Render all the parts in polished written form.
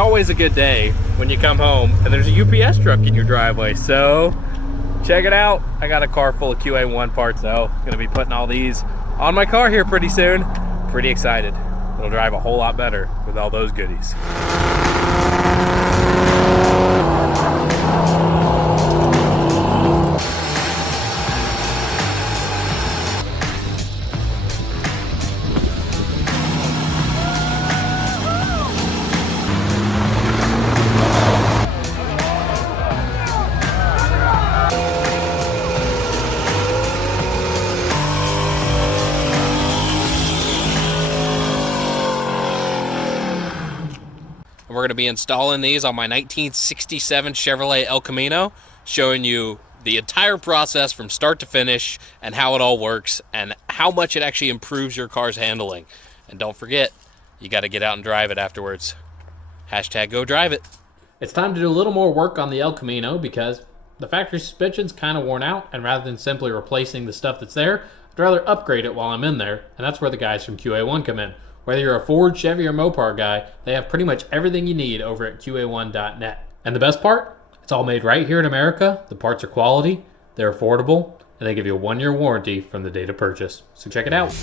always a good day when you come home and there's a UPS truck in your driveway. So check it out. I got a car full of QA1 parts though. Gonna be putting all these on my car here pretty soon. Pretty excited. It'll drive a whole lot better with all those goodies. We're going to be installing these on my 1967 Chevrolet El Camino, showing you the entire process from start to finish and how it all works and how much it actually improves your car's handling. And don't forget, you got to get out and drive it afterwards. Hashtag go drive it. It's time to do a little more work on the El Camino because the factory suspension's kind of worn out, and rather than simply replacing the stuff that's there, I'd rather upgrade it while I'm in there, and that's where the guys from QA1 come in. Whether you're a Ford, Chevy, or Mopar guy, they have pretty much everything you need over at QA1.net. And the best part? It's all made right here in America. The parts are quality, they're affordable, and they give you a 1-year warranty from the date of purchase. So check it out.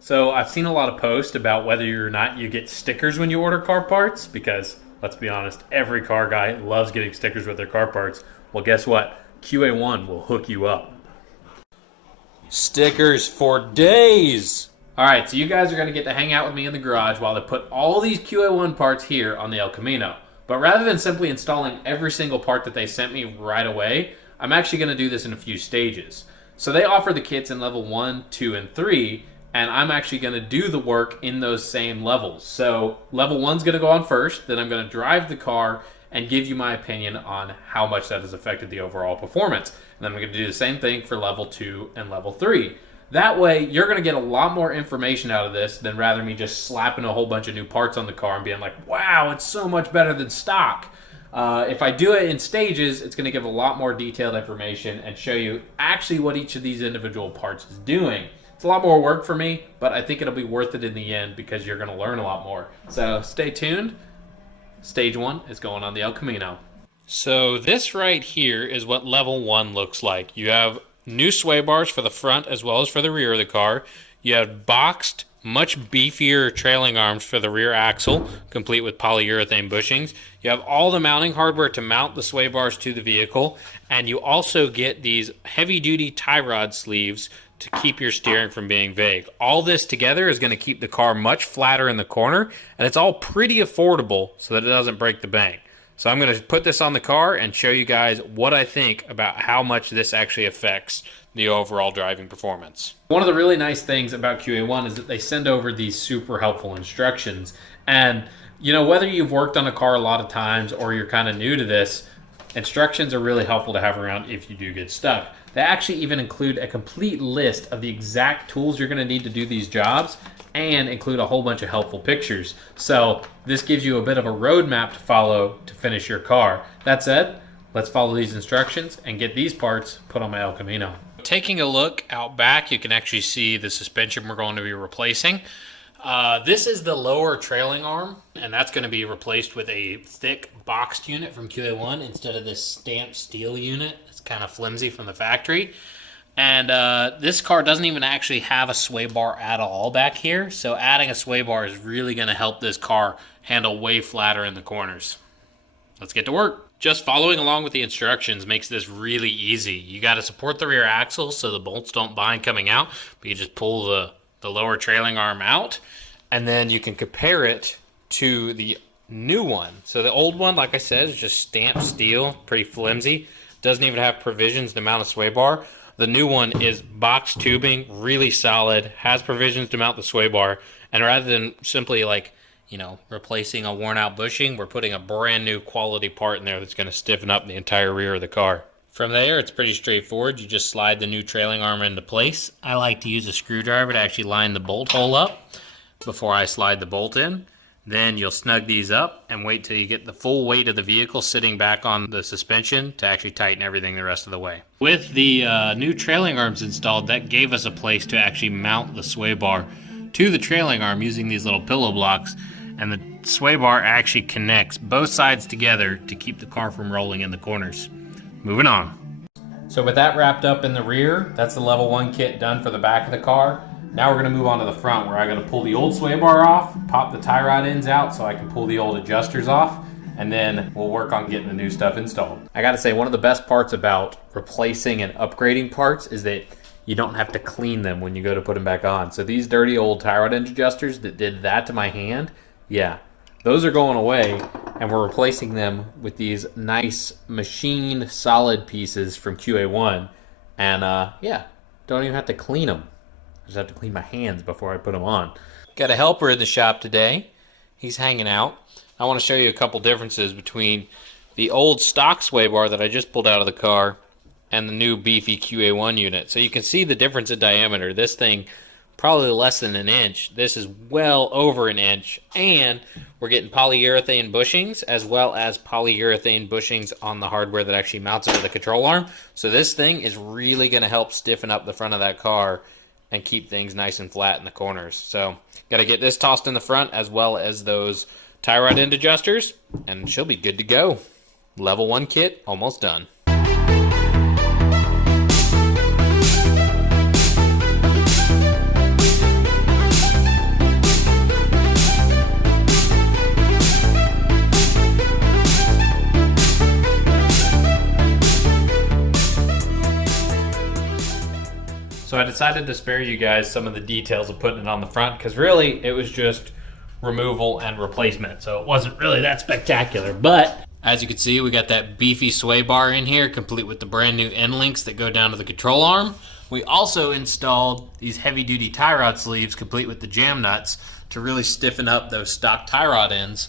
So I've seen a lot of posts about whether or not you get stickers when you order car parts, because let's be honest, every car guy loves getting stickers with their car parts. Well, guess what? QA1 will hook you up. Stickers for days. All right, so you guys are going to get to hang out with me in the garage while they put all these QA1 parts here on the El Camino. But rather than simply installing every single part that they sent me right away, I'm actually going to do this in a few stages. So they offer the kits in level 1, 2, and 3, and I'm actually going to do the work in those same levels. So level 1's going to go on first, then I'm going to drive the car and give you my opinion on how much that has affected the overall performance. And then I'm going to do the same thing for level 2 and level 3. That way, you're going to get a lot more information out of this than rather me just slapping a whole bunch of new parts on the car and being like, wow, it's so much better than stock. If I do it in stages, it's going to give a lot more detailed information and show you actually what each of these individual parts is doing. It's a lot more work for me, but I think it'll be worth it in the end because you're going to learn a lot more. So stay tuned. Stage 1 is going on the El Camino. So this right here is what level 1 looks like. You have new sway bars for the front as well as for the rear of the car. You have boxed, much beefier trailing arms for the rear axle, complete with polyurethane bushings. You have all the mounting hardware to mount the sway bars to the vehicle, and you also get these heavy-duty tie rod sleeves to keep your steering from being vague. All this together is going to keep the car much flatter in the corner, and it's all pretty affordable so that it doesn't break the bank. So I'm going to put this on the car and show you guys what I think about how much this actually affects the overall driving performance. One of the really nice things about QA1 is that they send over these super helpful instructions. And, you know, whether you've worked on a car a lot of times or you're kind of new to this, instructions are really helpful to have around if you do get stuck. They actually even include a complete list of the exact tools you're going to need to do these jobs and include a whole bunch of helpful pictures. So this gives you a bit of a roadmap to follow to finish your car. That said, let's follow these instructions and get these parts put on my El Camino. Taking a look out back, you can actually see the suspension we're going to be replacing. This is the lower trailing arm, and that's going to be replaced with a thick boxed unit from QA1 instead of this stamped steel unit. It's kind of flimsy from the factory. And this car doesn't even actually have a sway bar at all back here, so adding a sway bar is really going to help this car handle way flatter in the corners. Let's get to work. Just following along with the instructions makes this really easy. You got to support the rear axle so the bolts don't bind coming out, but you just pull the lower trailing arm out, and then you can compare it to the new one. So the old one, like I said, is just stamped steel, pretty flimsy. Doesn't even have provisions to mount a sway bar. The new one is box tubing, really solid, has provisions to mount the sway bar, and rather than simply like, you know, replacing a worn out bushing, we're putting a brand new quality part in there that's going to stiffen up the entire rear of the car. From there, it's pretty straightforward. You just slide the new trailing arm into place. I like to use a screwdriver to actually line the bolt hole up before I slide the bolt in. Then you'll snug these up and wait till you get the full weight of the vehicle sitting back on the suspension to actually tighten everything the rest of the way. With the new trailing arms installed, that gave us a place to actually mount the sway bar to the trailing arm using these little pillow blocks, and the sway bar actually connects both sides together to keep the car from rolling in the corners. Moving on. So with that wrapped up in the rear, that's the level 1 kit done for the back of the car. Now we're going to move on to the front, where I got to pull the old sway bar off, pop the tie rod ends out so I can pull the old adjusters off, and then we'll work on getting the new stuff installed. I got to say, one of the best parts about replacing and upgrading parts is that you don't have to clean them when you go to put them back on. So these dirty old tie rod end adjusters that did that to my hand, yeah, those are going away, and we're replacing them with these nice machined solid pieces from QA1, and yeah, don't even have to clean them. I just have to clean my hands before I put them on. Got a helper in the shop today. He's hanging out. I want to show you a couple differences between the old stock sway bar that I just pulled out of the car and the new beefy QA1 unit. So you can see the difference in diameter. This thing, probably less than an inch. This is well over an inch. And we're getting polyurethane bushings as well as polyurethane bushings on the hardware that actually mounts it to the control arm. So this thing is really going to help stiffen up the front of that car and keep things nice and flat in the corners. So got to get this tossed in the front as well as those tie rod end adjusters, and she'll be good to go. Level 1 kit almost done. So I decided to spare you guys some of the details of putting it on the front, because really it was just removal and replacement, so it wasn't really that spectacular. But as you can see, we got that beefy sway bar in here, complete with the brand new end links that go down to the control arm. We also installed these heavy duty tie rod sleeves, complete with the jam nuts, to really stiffen up those stock tie rod ends.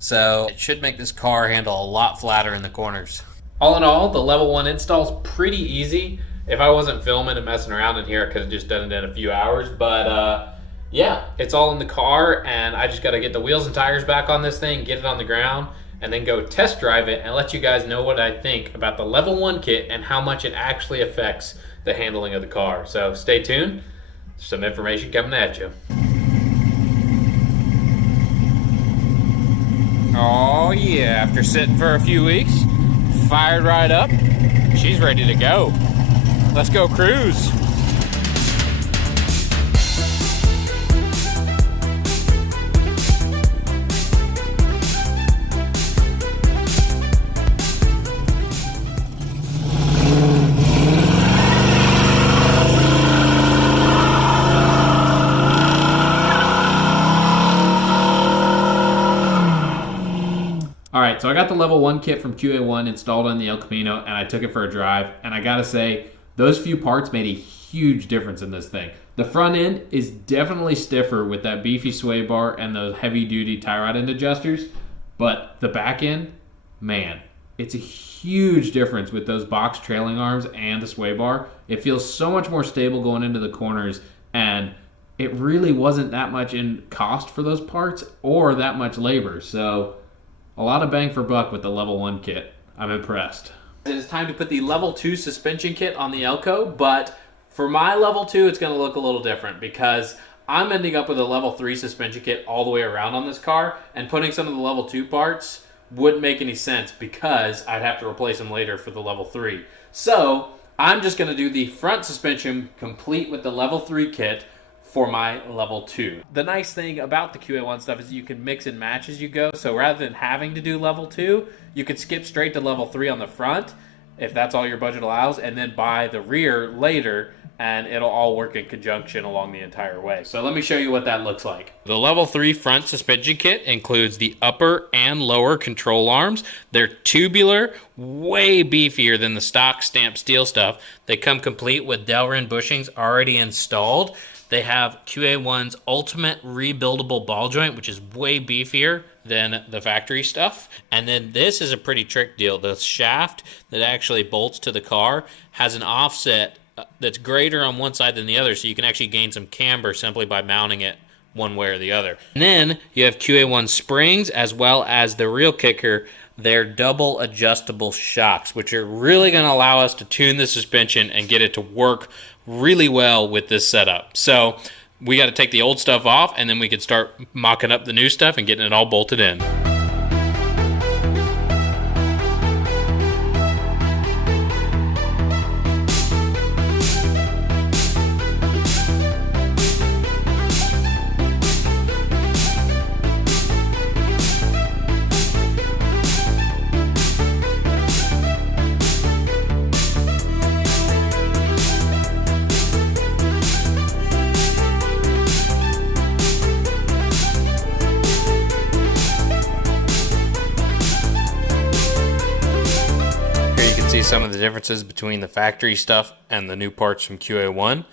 So it should make this car handle a lot flatter in the corners. All in all, the level 1 install is pretty easy. If I wasn't filming and messing around in here, I could have just done it in a few hours. But yeah, it's all in the car, and I just got to get the wheels and tires back on this thing, get it on the ground, and then go test drive it and let you guys know what I think about the level 1 kit and how much it actually affects the handling of the car. So stay tuned. Some information coming at you. Oh yeah, after sitting for a few weeks, fired right up. She's ready to go. Let's go cruise. All right, so I got the level 1 kit from QA1 installed on the El Camino, and I took it for a drive, and I gotta say, those few parts made a huge difference in this thing. The front end is definitely stiffer with that beefy sway bar and those heavy duty tie rod end adjusters, but the back end, man, it's a huge difference with those box trailing arms and the sway bar. It feels so much more stable going into the corners, and it really wasn't that much in cost for those parts or that much labor. So a lot of bang for buck with the level 1 kit. I'm impressed. It is time to put the level 2 suspension kit on the Elco, but for my level 2, it's going to look a little different because I'm ending up with a level 3 suspension kit all the way around on this car, and putting some of the level 2 parts wouldn't make any sense because I'd have to replace them later for the level 3. So I'm just going to do the front suspension complete with the level 3 kit for my level 2. The nice thing about the QA1 stuff is you can mix and match as you go. So rather than having to do level 2, you could skip straight to level 3 on the front. if that's all your budget allows, and then buy the rear later, and it'll all work in conjunction along the entire way. So let me show you what that looks like. The level 3 front suspension kit includes the upper and lower control arms. They're tubular, way beefier than the stock stamped steel stuff. They come complete with Delrin bushings already installed. They have QA1's ultimate rebuildable ball joint, which is way beefier than the factory stuff. And then this is a pretty trick deal. The shaft that actually bolts to the car has an offset that's greater on one side than the other, so you can actually gain some camber simply by mounting it one way or the other. And then you have QA1 springs, as well as the real kicker, they're double adjustable shocks, which are really going to allow us to tune the suspension and get it to work really well with this setup. So we got to take the old stuff off, and then we can start mocking up the new stuff and getting it all bolted in. See some of the differences between the factory stuff and the new parts from QA1.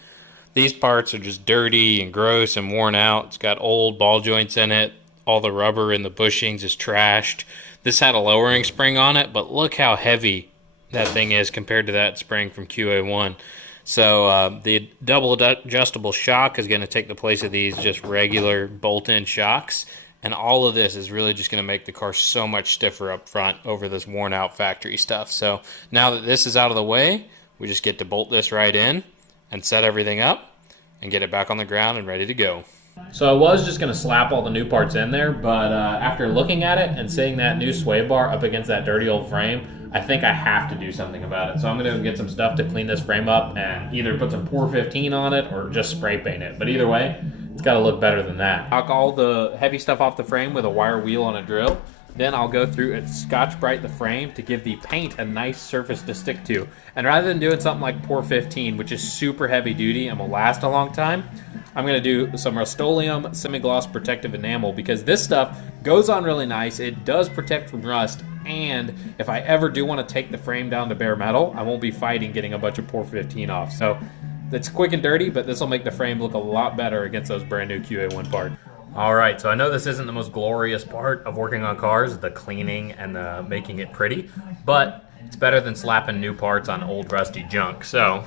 These parts are just dirty and gross and worn out. It's got old ball joints in it. All the rubber in the bushings is trashed. This had a lowering spring on it, but look how heavy that thing is compared to that spring from QA1. So the double adjustable shock is going to take the place of these just regular bolt-in shocks. And all of this is really just going to make the car so much stiffer up front over this worn out factory stuff. So now that this is out of the way, we just get to bolt this right in and set everything up and get it back on the ground and ready to go. So I was just going to slap all the new parts in there, but after looking at it and seeing that new sway bar up against that dirty old frame, I think I have to do something about it. So I'm going to get some stuff to clean this frame up and either put some Pour 15 on it or just spray paint it. But either way, it's got to look better than that. Knock all the heavy stuff off the frame with a wire wheel on a drill. Then I'll go through and Scotch-Brite the frame to give the paint a nice surface to stick to. And rather than doing something like Pour 15, which is super heavy duty and will last a long time, I'm going to do some Rust-Oleum semi-gloss protective enamel, because this stuff goes on really nice. It does protect from rust, and if I ever do want to take the frame down to bare metal, I won't be fighting getting a bunch of Pour 15 off. So it's quick and dirty, but this will make the frame look a lot better against those brand new QA1 parts. All right, so I know this isn't the most glorious part of working on cars, the cleaning and the making it pretty, but it's better than slapping new parts on old rusty junk. So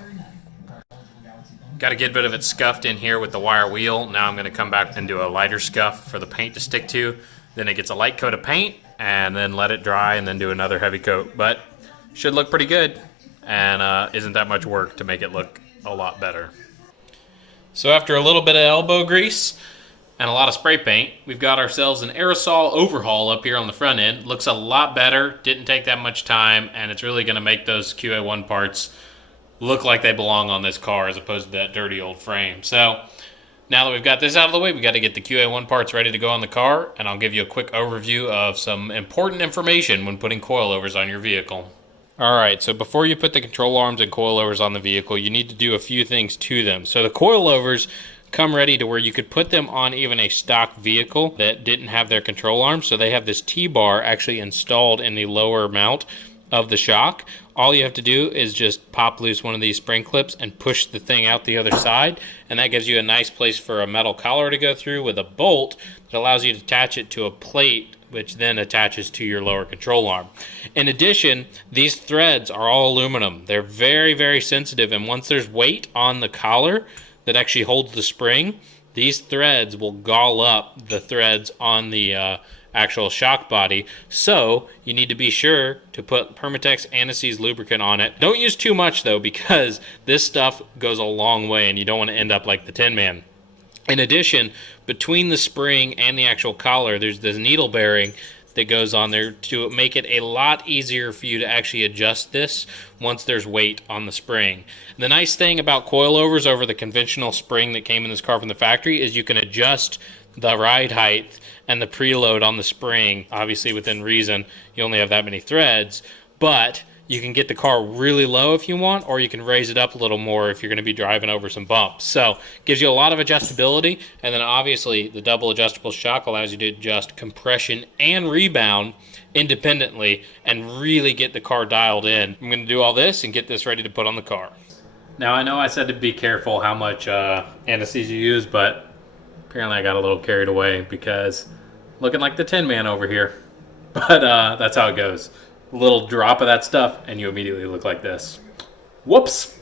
got to get a bit of it scuffed in here with the wire wheel. Now I'm going to come back and do a lighter scuff for the paint to stick to. Then it gets a light coat of paint, and then let it dry, and then do another heavy coat. But should look pretty good, and isn't that much work to make it look a lot better. So after a little bit of elbow grease and a lot of spray paint, we've got ourselves an aerosol overhaul up here on the front end. Looks a lot better, didn't take that much time, and it's really going to make those QA1 parts look like they belong on this car as opposed to that dirty old frame. So now that we've got this out of the way, we got to get the QA1 parts ready to go on the car, and I'll give you a quick overview of some important information when putting coilovers on your vehicle. Alright, so before you put the control arms and coilovers on the vehicle, you need to do a few things to them. So the coilovers come ready to where you could put them on even a stock vehicle that didn't have their control arms. So they have this T-bar actually installed in the lower mount of the shock. All you have to do is just pop loose one of these spring clips and push the thing out the other side, and that gives you a nice place for a metal collar to go through with a bolt that allows you to attach it to a plate, which then attaches to your lower control arm. In addition, these threads are all aluminum. They're very, very sensitive, and once there's weight on the collar that actually holds the spring, these threads will gall up the threads on the actual shock body. So you need to be sure to put Permatex Anti-Seize lubricant on it. Don't use too much though, because this stuff goes a long way and you don't want to end up like the Tin Man. In addition, between the spring and the actual collar, there's this needle bearing that goes on there to make it a lot easier for you to actually adjust this once there's weight on the spring. The nice thing about coilovers over the conventional spring that came in this car from the factory is you can adjust the ride height and the preload on the spring, obviously within reason. You only have that many threads, but you can get the car really low if you want, or you can raise it up a little more if you're going to be driving over some bumps. So gives you a lot of adjustability, and then obviously the double adjustable shock allows you to adjust compression and rebound independently and really get the car dialed in. I'm going to do all this and get this ready to put on the car. Now I know I said to be careful how much anesthesia you use, but apparently I got a little carried away because looking like the Tin Man over here. But that's how it goes. A little drop of that stuff and you immediately look like this. Whoops.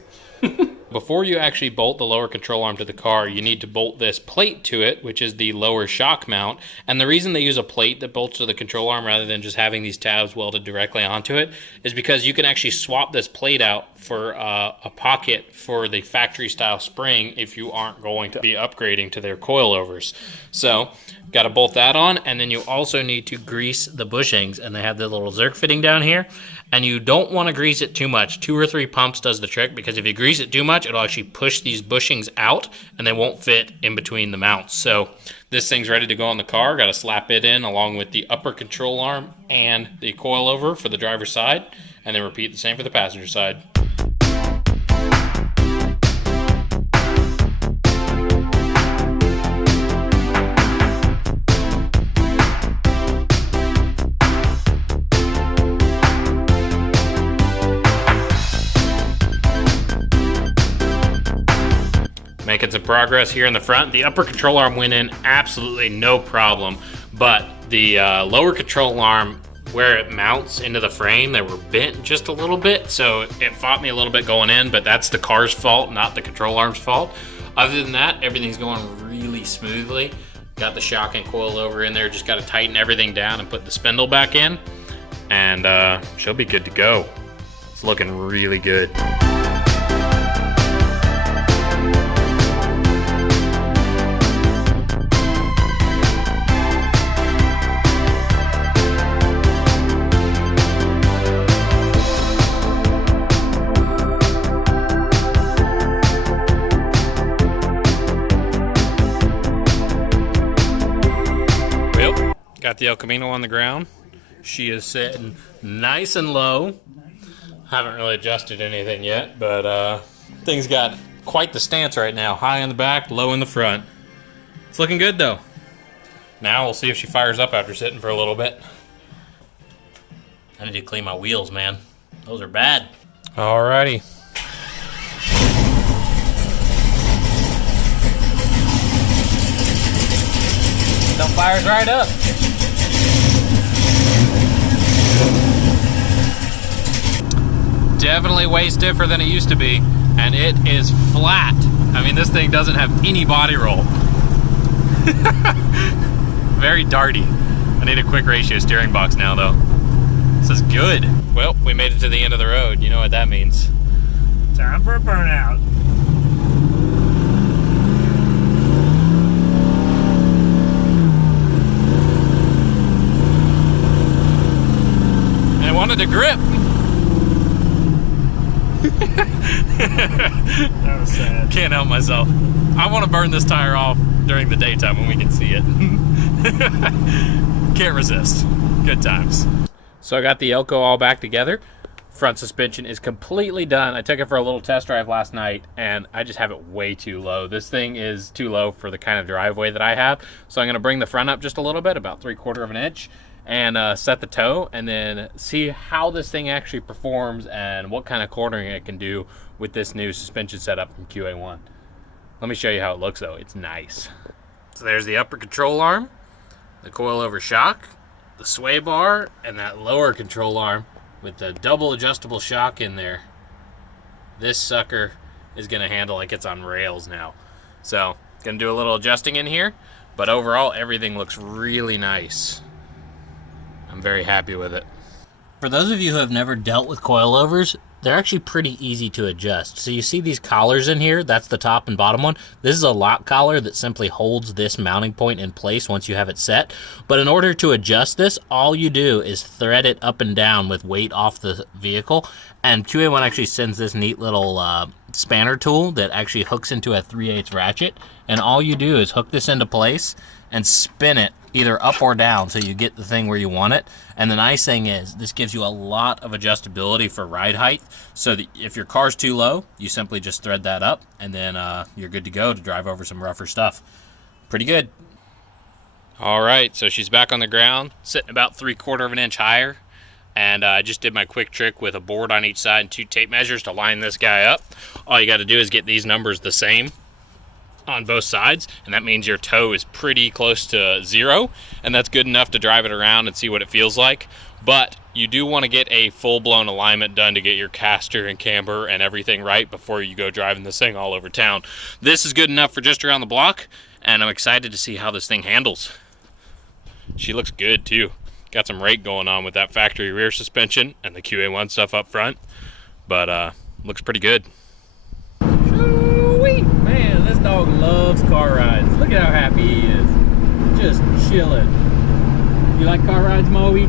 Before you actually bolt the lower control arm to the car, you need to bolt this plate to it, which is the lower shock mount. And the reason they use a plate that bolts to the control arm rather than just having these tabs welded directly onto it is because you can actually swap this plate out for a pocket for the factory style spring if you aren't going to be upgrading to their coilovers. So got to bolt that on, and then you also need to grease the bushings, and they have the little Zerk fitting down here. And you don't want to grease it too much. 2 or 3 pumps does the trick, because if you grease it too much, it'll actually push these bushings out and they won't fit in between the mounts. So this thing's ready to go on the car. Got to slap it in along with the upper control arm and the coilover for the driver's side, and then repeat the same for the passenger side. Making some progress here in the front. The upper control arm went in absolutely no problem, but the lower control arm, where it mounts into the frame, they were bent just a little bit, so it fought me a little bit going in, but that's the car's fault, not the control arm's fault. Other than that, everything's going really smoothly. Got the shock and coilover in there, just got to tighten everything down and put the spindle back in, and she'll be good to go. It's looking really good. Got the El Camino on the ground. She is sitting nice and low. Haven't really adjusted anything yet, but things got quite the stance right now. High in the back, low in the front. It's looking good though. Now we'll see if she fires up after sitting for a little bit. I need to clean my wheels, man. Those are bad. Alrighty. Stuff fires right up. Definitely way stiffer than it used to be, and it is flat. I mean, this thing doesn't have any body roll. Very darty. I need a quick ratio steering box now, though. This is good. Well, we made it to the end of the road. You know what that means. Time for a burnout. I wanted to grip. That was sad. Can't help myself. I want to burn this tire off during the daytime when we can see it. Can't resist. Good times. So I got the Elko all back together. Front suspension is completely done. I took it for a little test drive last night, and I just have it way too low. This thing is too low for the kind of driveway that I have. So I'm going to bring the front up just a little bit, about 3/4 of an inch, and set the toe, and then see how this thing actually performs and what kind of cornering it can do with this new suspension setup from QA1. Let me show you how it looks though. It's nice. So there's the upper control arm, the coilover shock, the sway bar, and that lower control arm with the double adjustable shock in there. This sucker is gonna handle like it's on rails now. So gonna do a little adjusting in here, but overall everything looks really nice. I'm very happy with it. For those of you who have never dealt with coilovers, they're actually pretty easy to adjust. So you see these collars in here, that's the top and bottom one. This is a lock collar that simply holds this mounting point in place once you have it set. But in order to adjust this, all you do is thread it up and down with weight off the vehicle. And QA1 actually sends this neat little spanner tool that actually hooks into a 3/8 ratchet, and all you do is hook this into place and spin it either up or down so you get the thing where you want it. And the nice thing is this gives you a lot of adjustability for ride height, so that if your car's too low, you simply just thread that up, and then you're good to go to drive over some rougher stuff. Pretty good. All right, so she's back on the ground, sitting about 3/4 of an inch higher. And I just did my quick trick with a board on each side and 2 tape measures to line this guy up. All you got to do is get these numbers the same on both sides, and that means your toe is pretty close to 0, and that's good enough to drive it around and see what it feels like. But you do want to get a full-blown alignment done to get your caster and camber and everything right before you go driving this thing all over town. This is good enough for just around the block, and I'm excited to see how this thing handles. She looks good too. Got some rake going on with that factory rear suspension and the QA1 stuff up front, but looks pretty good. Shoo-wee! Man, this dog loves car rides. Look at how happy he is. Just chilling. You like car rides, Moe? You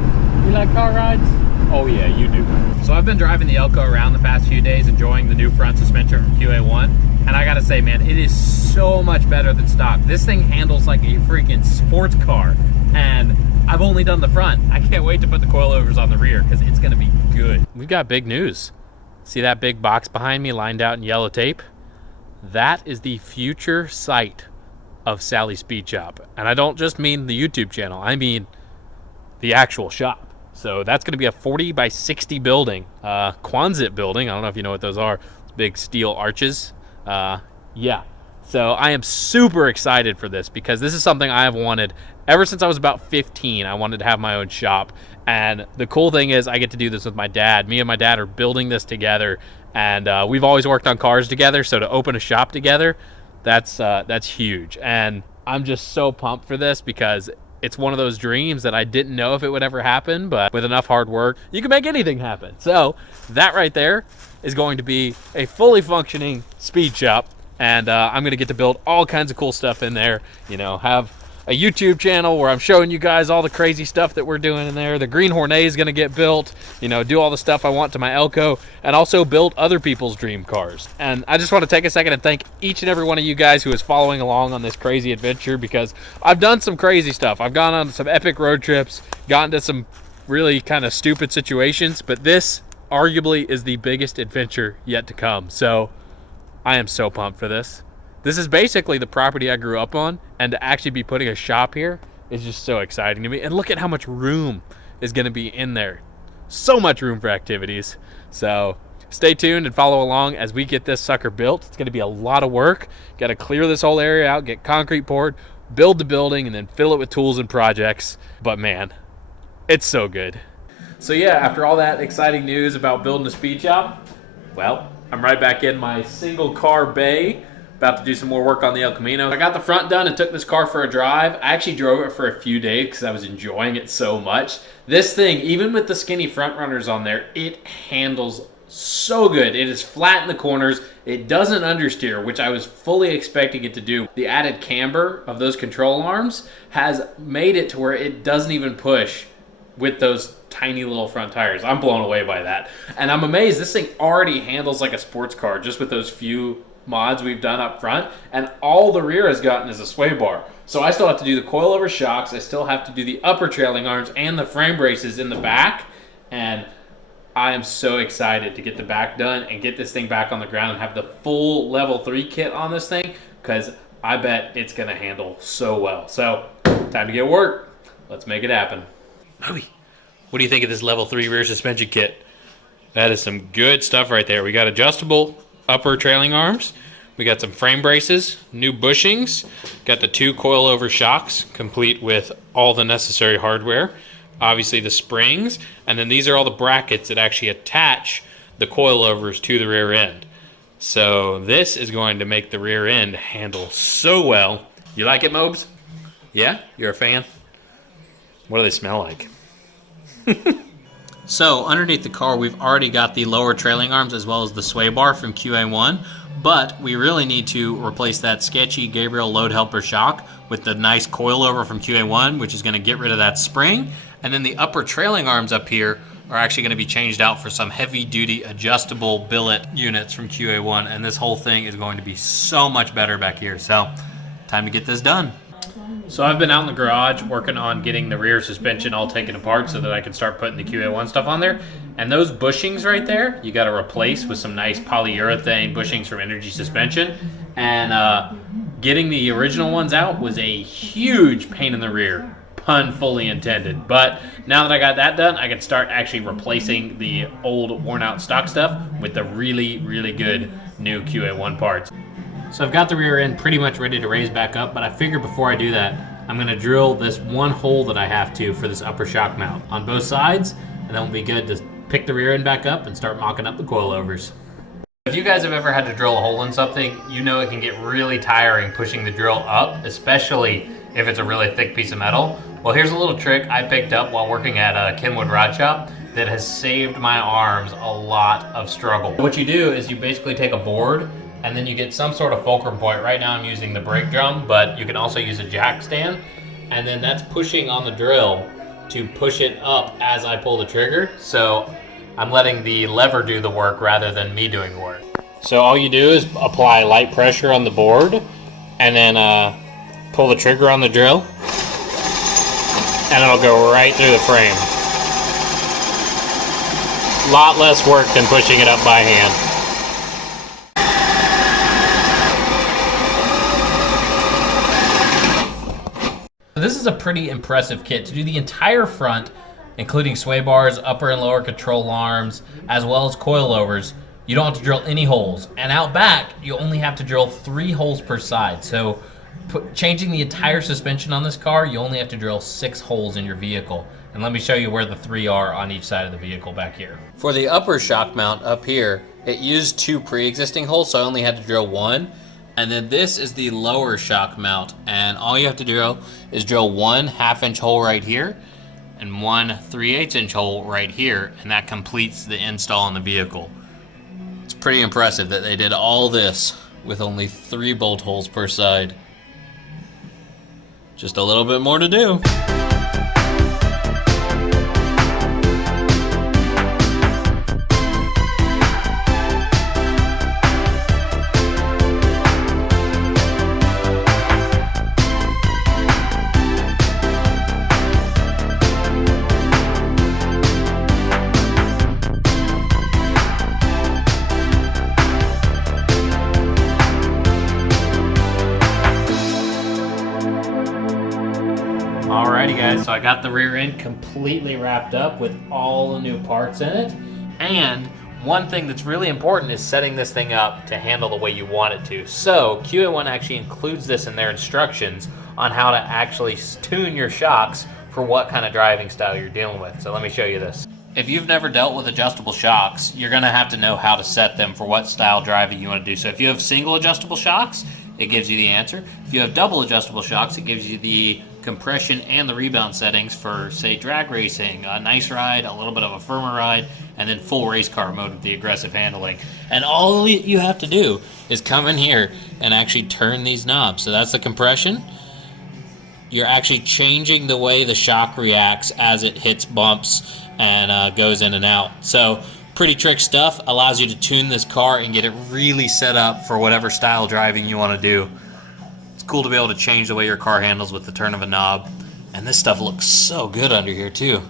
like car rides? Oh yeah, you do. So I've been driving the Elko around the past few days, enjoying the new front suspension from QA1, and I gotta say, man, it is so much better than stock. This thing handles like a freaking sports car, and I've only done the front. I can't wait to put the coilovers on the rear because it's gonna be good. We've got big news. See that big box behind me lined out in yellow tape? That is the future site of Sally Speed Shop. And I don't just mean the YouTube channel, I mean the actual shop. So that's gonna be a 40 by 60 building, Quonset building. I don't know if you know what those are. It's big steel arches. Yeah. So I am super excited for this because this is something I have wanted ever since I was about 15. I wanted to have my own shop. And the cool thing is I get to do this with my dad. Me and my dad are building this together, and we've always worked on cars together. So to open a shop together, that's huge. And I'm just so pumped for this because it's one of those dreams that I didn't know if it would ever happen, but with enough hard work, you can make anything happen. So that right there is going to be a fully functioning speed shop. And I'm going to get to build all kinds of cool stuff in there, you know, have a YouTube channel where I'm showing you guys all the crazy stuff that we're doing in there. The Green Hornet is going to get built, you know, do all the stuff I want to my Elko, and also build other people's dream cars. And I just want to take a second and thank each and every one of you guys who is following along on this crazy adventure, because I've done some crazy stuff. I've gone on some epic road trips, gotten to some really kind of stupid situations, but this arguably is the biggest adventure yet to come. So I am so pumped for this. This is basically the property I grew up on, and to actually be putting a shop here is just so exciting to me. And look at how much room is going to be in there. So much room for activities. So stay tuned and follow along as we get this sucker built. It's going to be a lot of work. Got to clear this whole area out, get concrete poured, build the building, and then fill it with tools and projects. But man, it's so good. So yeah, after all that exciting news about building a speed shop, well, I'm right back in my single car bay, about to do some more work on the El Camino. I got the front done and took this car for a drive. I actually drove it for a few days because I was enjoying it so much. This thing, even with the skinny front runners on there, it handles so good. It is flat in the corners. It doesn't understeer, which I was fully expecting it to do. The added camber of those control arms has made it to where it doesn't even push with those tiny little front tires. I'm blown away by that. And I'm amazed this thing already handles like a sports car just with those few mods we've done up front, and all the rear has gotten is a sway bar. So I still have to do the coilover shocks, I still have to do the upper trailing arms and the frame braces in the back, and I am so excited to get the back done and get this thing back on the ground and have the full level 3 kit on this thing, because I bet it's gonna handle so well. So time to get work. Let's make it happen. Moby, what do you think of this level 3 rear suspension kit? That is some good stuff right there. We got adjustable upper trailing arms, we got some frame braces, new bushings, got the 2 coilover shocks complete with all the necessary hardware, obviously the springs, and then these are all the brackets that actually attach the coilovers to the rear end. So this is going to make the rear end handle so well. You like it, Mobes? Yeah? You're a fan? What do they smell like? So underneath the car, we've already got the lower trailing arms as well as the sway bar from QA1, but we really need to replace that sketchy Gabriel load helper shock with the nice coilover from QA1, which is going to get rid of that spring. And then the upper trailing arms up here are actually going to be changed out for some heavy-duty adjustable billet units from QA1, and this whole thing is going to be so much better back here. So, time to get this done. So I've been out in the garage working on getting the rear suspension all taken apart so that I can start putting the QA1 stuff on there. And those bushings right there, you got to replace with some nice polyurethane bushings from Energy Suspension. And getting the original ones out was a huge pain in the rear. Pun fully intended. But now that I got that done, I can start actually replacing the old worn out stock stuff with the really, really good new QA1 parts. So I've got the rear end pretty much ready to raise back up, but I figured before I do that, I'm gonna drill this one hole that I have to for this upper shock mount on both sides, and then we'll be good to pick the rear end back up and start mocking up the coilovers. If you guys have ever had to drill a hole in something, you know it can get really tiring pushing the drill up, especially if it's a really thick piece of metal. Well, here's a little trick I picked up while working at Kenwood Rod Shop that has saved my arms a lot of struggle. What you do is you basically take a board and then you get some sort of fulcrum point. Right now I'm using the brake drum, but you can also use a jack stand. And then that's pushing on the drill to push it up as I pull the trigger. So I'm letting the lever do the work rather than me doing the work. So all you do is apply light pressure on the board and then pull the trigger on the drill, and it'll go right through the frame. A lot less work than pushing it up by hand. This is a pretty impressive kit. To do the entire front, including sway bars, upper and lower control arms, as well as coilovers, you don't have to drill any holes. And out back, you only have to drill 3 holes per side. So changing the entire suspension on this car, you only have to drill 6 holes in your vehicle. And let me show you where the 3 are on each side of the vehicle back here. For the upper shock mount up here, it used 2 pre-existing holes, so I only had to drill 1. And then this is the lower shock mount, and all you have to do is drill 1 1/2-inch hole right here and 1 3/8-inch hole right here, and that completes the install on the vehicle. It's pretty impressive that they did all this with only 3 bolt holes per side. Just a little bit more to do. Alrighty guys, so I got the rear end completely wrapped up with all the new parts in it. And one thing that's really important is setting this thing up to handle the way you want it to. So QA1 actually includes this in their instructions on how to actually tune your shocks for what kind of driving style you're dealing with. So let me show you this. If you've never dealt with adjustable shocks, you're gonna have to know how to set them for what style driving you want to do. So if you have single adjustable shocks, it gives you the answer. If you have double adjustable shocks, it gives you the compression and the rebound settings for, say, drag racing, a nice ride, a little bit of a firmer ride, and then full race car mode with the aggressive handling. And all you have to do is come in here and actually turn these knobs. So that's the compression. You're actually changing the way the shock reacts as it hits bumps and goes in and out. So pretty trick stuff. Allows you to tune this car and get it really set up for whatever style driving you want to do. It's cool to be able to change the way your car handles with the turn of a knob. And this stuff looks so good under here too.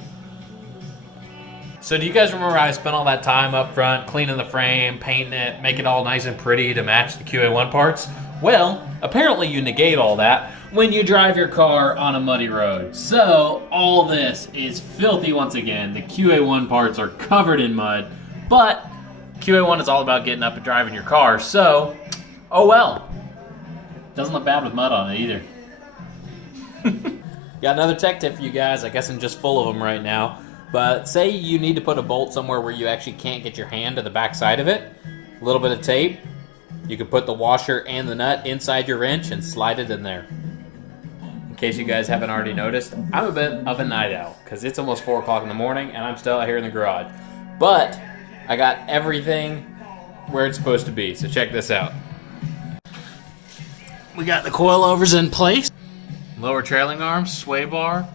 So do you guys remember how I spent all that time up front cleaning the frame, painting it, making it all nice and pretty to match the QA1 parts? Well, apparently you negate all that when you drive your car on a muddy road. So all this is filthy once again. The QA1 parts are covered in mud, but QA1 is all about getting up and driving your car, so oh well. Doesn't look bad with mud on it either. Got another tech tip for you guys. I guess I'm just full of them right now. But say you need to put a bolt somewhere where you actually can't get your hand to the back side of it. A little bit of tape. You can put the washer and the nut inside your wrench and slide it in there. In case you guys haven't already noticed, I'm a bit of a night owl because it's almost 4 o'clock in the morning and I'm still out here in the garage. But I got everything where it's supposed to be, so check this out. We got the coilovers in place. Lower trailing arms, sway bar,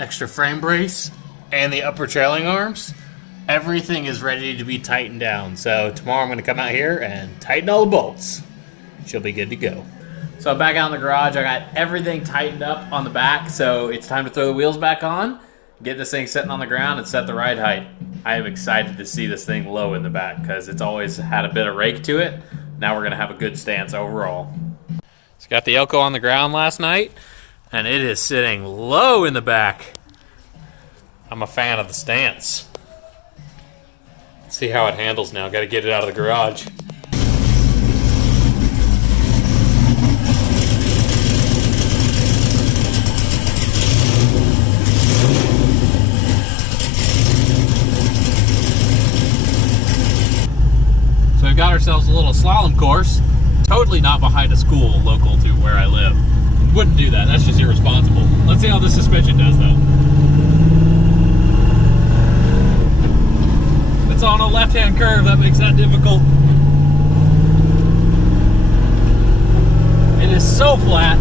extra frame brace, and the upper trailing arms, everything is ready to be tightened down. So tomorrow I'm going to come out here and tighten all the bolts. She'll be good to go. So back out in the garage, I got everything tightened up on the back, so it's time to throw the wheels back on, get this thing sitting on the ground, and set the ride height. I am excited to see this thing low in the back because it's always had a bit of rake to it. Now we're going to have a good stance overall. So got the Elko on the ground last night, and it is sitting low in the back. I'm a fan of the stance. Let's see how it handles now. Got to get it out of the garage. So we've got ourselves a little slalom course. Totally not behind a school local to where I live. Wouldn't do that. That's just irresponsible. Let's see how this suspension does though. It's on a left-hand curve, that makes that difficult. It is so flat.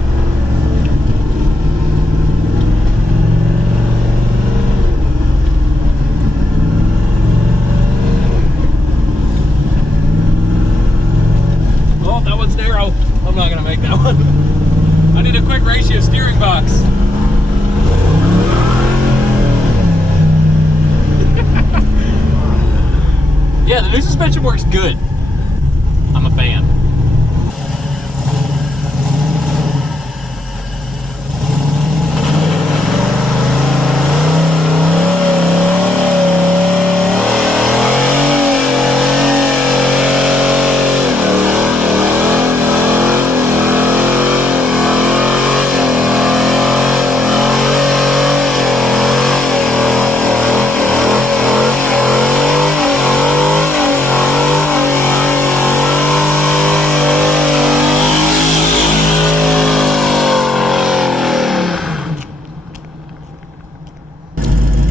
Oh, that one's narrow. I'm not gonna make that one. I need a quick ratio steering box. Yeah, the new suspension works good. I'm a fan.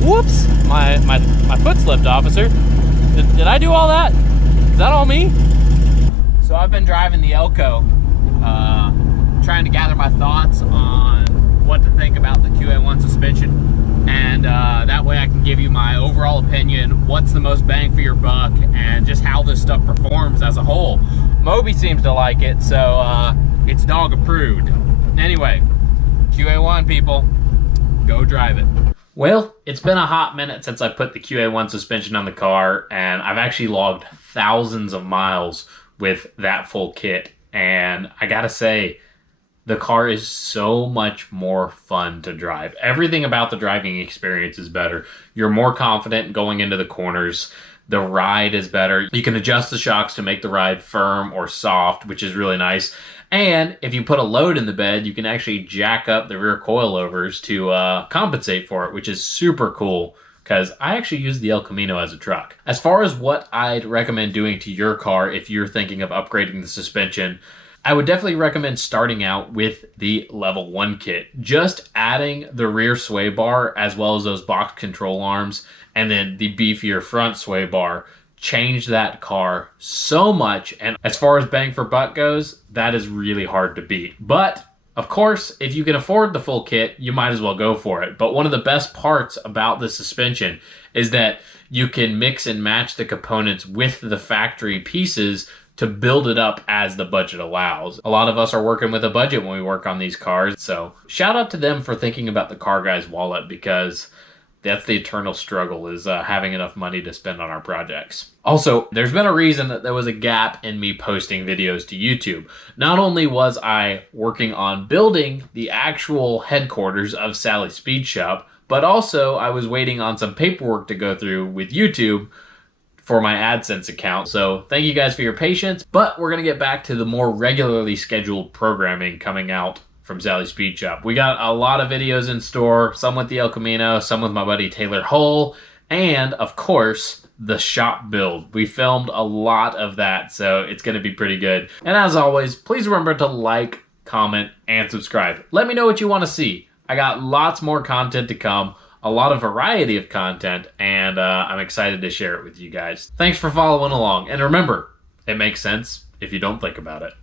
Whoops, my foot slipped, officer. Did I do all that? Is that all me? So I've been driving the Elko, trying to gather my thoughts on what to think about the QA1 suspension. And that way I can give you my overall opinion, what's the most bang for your buck, and just how this stuff performs as a whole. Moby seems to like it, so it's dog approved. Anyway, QA1 people, go drive it. Well, it's been a hot minute since I put the QA1 suspension on the car, and I've actually logged thousands of miles with that full kit. And I gotta say, the car is so much more fun to drive. Everything about the driving experience is better. You're more confident going into the corners. The ride is better. You can adjust the shocks to make the ride firm or soft, which is really nice. And if you put a load in the bed, you can actually jack up the rear coilovers to compensate for it, which is super cool because I actually use the El Camino as a truck. As far as what I'd recommend doing to your car if you're thinking of upgrading the suspension, I would definitely recommend starting out with the level 1 kit. Just adding the rear sway bar as well as those box control arms and then the beefier front sway bar changed that car so much. And as far as bang for buck goes, that is really hard to beat. But of course, if you can afford the full kit, you might as well go for it. But one of the best parts about the suspension is that you can mix and match the components with the factory pieces to build it up as the budget allows. A lot of us are working with a budget when we work on these cars. So shout out to them for thinking about the car guy's wallet, because that's the eternal struggle, is having enough money to spend on our projects. Also, there's been a reason that there was a gap in me posting videos to YouTube. Not only was I working on building the actual headquarters of Sally's Speed Shop, but also I was waiting on some paperwork to go through with YouTube for my AdSense account. So thank you guys for your patience, but we're gonna get back to the more regularly scheduled programming coming out from Sally's Speed Shop. We got a lot of videos in store, some with the El Camino, some with my buddy Taylor Hull, and of course, the shop build. We filmed a lot of that, so it's gonna be pretty good. And as always, please remember to like, comment, and subscribe. Let me know what you wanna see. I got lots more content to come, a lot of variety of content, and I'm excited to share it with you guys. Thanks for following along, and remember, it makes sense if you don't think about it.